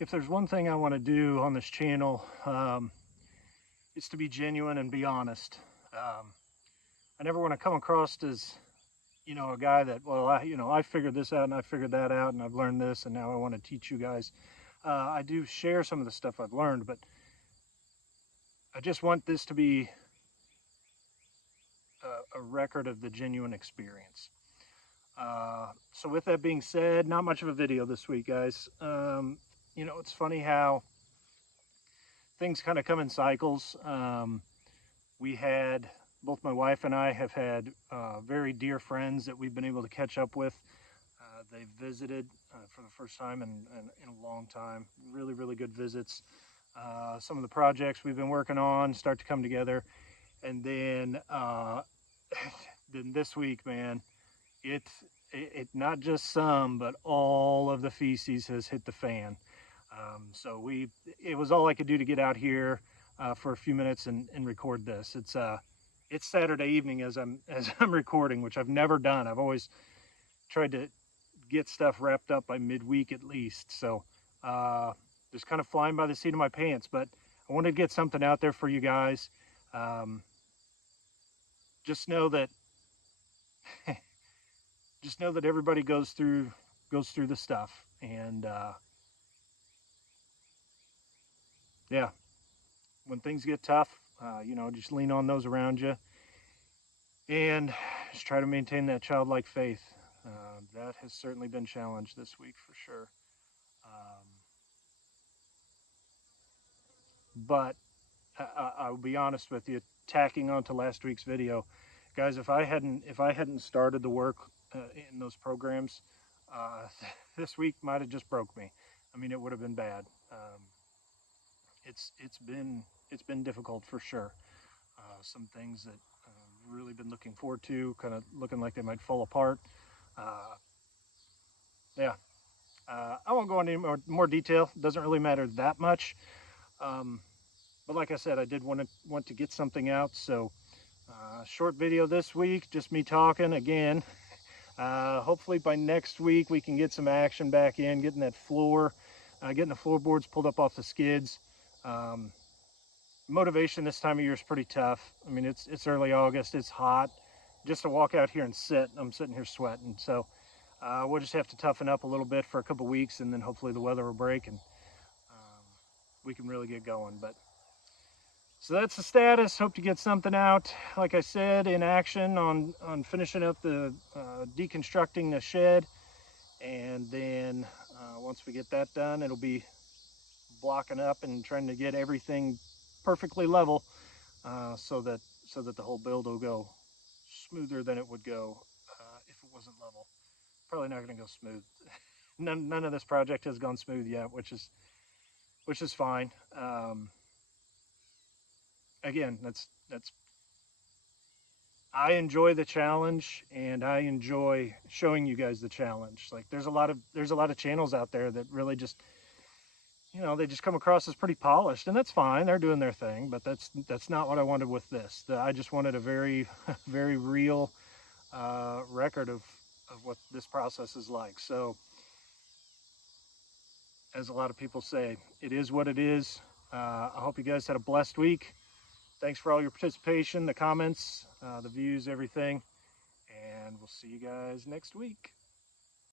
if there's one thing I want to do on this channel, it's to be genuine and be honest. I never want to come across as, a guy that, well, I figured this out and I figured that out and I've learned this and now I want to teach you guys. I do share some of the stuff I've learned, but I just want this to be a record of the genuine experience. So with that being said, not much of a video this week, guys. It's funny how things kind of come in cycles. We had, both my wife and I have had very dear friends that we've been able to catch up with. They've visited for the first time in a long time. Really, really good visits. Some of the projects we've been working on start to come together. And then, then this week, man, it not just some, but all of the feces has hit the fan. So it was all I could do to get out here for a few minutes and record this. It's Saturday evening as I'm recording, which I've never done. I've always tried to get stuff wrapped up by midweek at least. So just kind of flying by the seat of my pants, but I wanted to get something out there for you guys. Just know that everybody goes through the stuff, and yeah, when things get tough, just lean on those around you and just try to maintain that childlike faith. That has certainly been challenged this week for sure. But I'll be honest with you, tacking onto last week's video, guys, if I hadn't started the work in those programs, this week might have just broke me. I mean, it would have been bad. It's been difficult for sure. Some things that I've really been looking forward to, kind of looking like they might fall apart. Yeah, I won't go into any more detail. It doesn't really matter that much. But like I said, I did want to get something out. So short video this week, just me talking again. Hopefully by next week we can get some action back in, getting that floor, getting the floorboards pulled up off the skids. Motivation this time of year is pretty tough. I mean, it's early August, it's hot. Just to walk out here and sit, I'm sitting here sweating. So we'll just have to toughen up a little bit for a couple weeks, and then hopefully the weather will break and we can really get going. But so that's the status. Hope to get something out, like I said, in action on finishing up the deconstructing the shed. And then once we get that done, it'll be blocking up and trying to get everything perfectly level so that the whole build will go smoother than it would go if it wasn't level. Probably not going to go smooth. None of this project has gone smooth yet, which is fine. Again, that's I enjoy the challenge, and I enjoy showing you guys the challenge. Like there's a lot of channels out there that really just, they just come across as pretty polished, and that's fine. They're doing their thing, but that's not what I wanted with this. I just wanted a very very real record of what this process is like. So as a lot of people say, it is what it is. I hope you guys had a blessed week. Thanks for all your participation, the comments, the views, everything. And we'll see you guys next week.